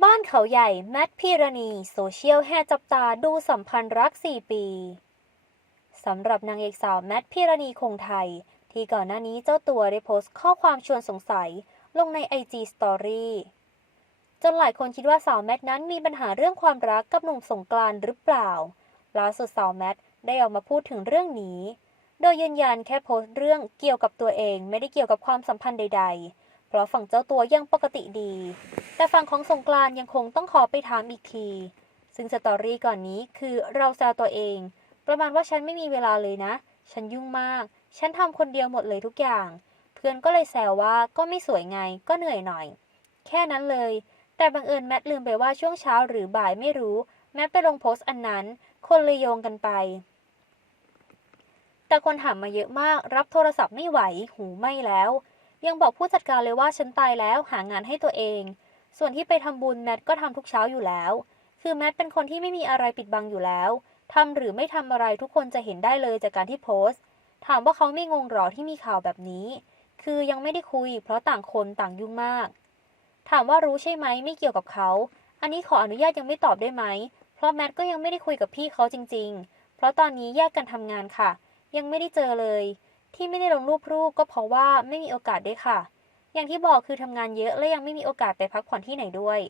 บ้านเขาใหญ่แมทพีรณีโซเชียลแห่จับตาดูสัมพันธ์รัก 4 ปี สำหรับนางเอกสาวแมทพีรณีคงไทย ที่ก่อนหน้านี้เจ้าตัวได้โพสต์ข้อความชวนสงสัยลงใน IG Story จนหลายคนคิดว่าสาวแมทนั้นมีปัญหาเรื่องความรักกับหนุ่มสงกรานหรือเปล่า ล่าสุดสาวแมทได้ออกมาพูดถึงเรื่องนี้ โดยยืนยันแค่โพสต์เรื่องเกี่ยวกับตัวเองไม่ได้เกี่ยวกับความสัมพันธ์ใด ๆ เพราะฝั่งเจ้าตัวยังปกติดี แต่ฝั่งของสงกรานยังคงต้องขอไปถามอีกที ซึ่งสตอรี่ก่อนนี้คือเราแซวตัวเอง ประมาณว่าฉันไม่มีเวลาเลยนะ ฉันยุ่งมาก ฉันทำคนเดียวหมดเลยทุกอย่าง เพื่อนก็เลยแซวว่าก็ไม่สวยไงก็เหนื่อยหน่อย แค่นั้นเลย แต่บังเอิญแมทลืมไปว่าช่วงเช้าหรือบ่ายไม่รู้ แมทไปลงโพสต์อันนั้น คนเลยโยงกันไป แต่คนถามมาเยอะมาก รับโทรศัพท์ไม่ไหว หูไม่แล้ว ยังบอกผู้จัดการเลยว่าฉันตายแล้วหางานให้ตัวเอง ส่วนที่ไปทำบุญแมทก็ทำทุกเช้าอยู่แล้ว คือแมทเป็นคนที่ไม่มีอะไรปิดบังอยู่แล้วทำหรือไม่ทำอะไรทุกคนจะเห็นได้เลยจากการที่โพสต์ ถามว่าเขาไม่งงหรอที่มีข่าวแบบนี้ คือยังไม่ได้คุย เพราะต่างคนต่างยุ่งมาก ถามว่ารู้ใช่ไหมไม่เกี่ยวกับเขา อันนี้ขออนุญาตยังไม่ตอบได้ไหม เพราะแมทก็ยังไม่ได้คุยกับพี่เขาจริง ๆ เพราะตอนนี้แยกกันทำงานค่ะ ยังไม่ได้เจอเลย ที่ไม่ได้ลงรูปรูปก็เพราะว่าไม่มีโอกาสด้วยค่ะ อย่างที่บอกคือทำงานเยอะและยังไม่มีโอกาสไปพักผ่อนที่ไหนด้วย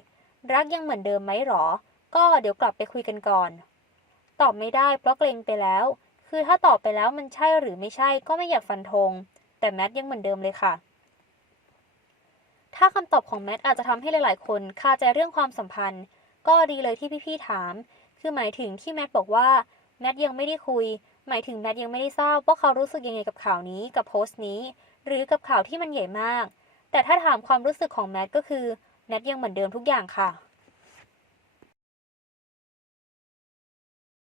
รักยังเหมือนเดิมไหมหรอ ก็เดี๋ยวกลับไปคุยกันก่อน ตอบไม่ได้เพราะเกรงไปแล้ว คือถ้าตอบไปแล้วมันใช่หรือไม่ใช่ก็ไม่อยากฟันธง แต่แมทยังเหมือนเดิมเลยค่ะ ถ้าคำตอบของแมทอาจจะทำให้หลาย ๆ คนคาใจเรื่องความสัมพันธ์ ก็ดีเลยที่พี่ ๆ ถาม คือหมายถึงที่แมทบอกว่าแมทยังไม่ได้คุย หมายถึงแมทยังไม่ได้ทราบว่าเขารู้สึกยังไงกับข่าวนี้กับโพสต์นี้ หรือกับข่าวที่มันใหญ่มาก แต่ถ้าถามความรู้สึกของแมทก็คือแมทยังเหมือนเดิมทุกอย่างค่ะ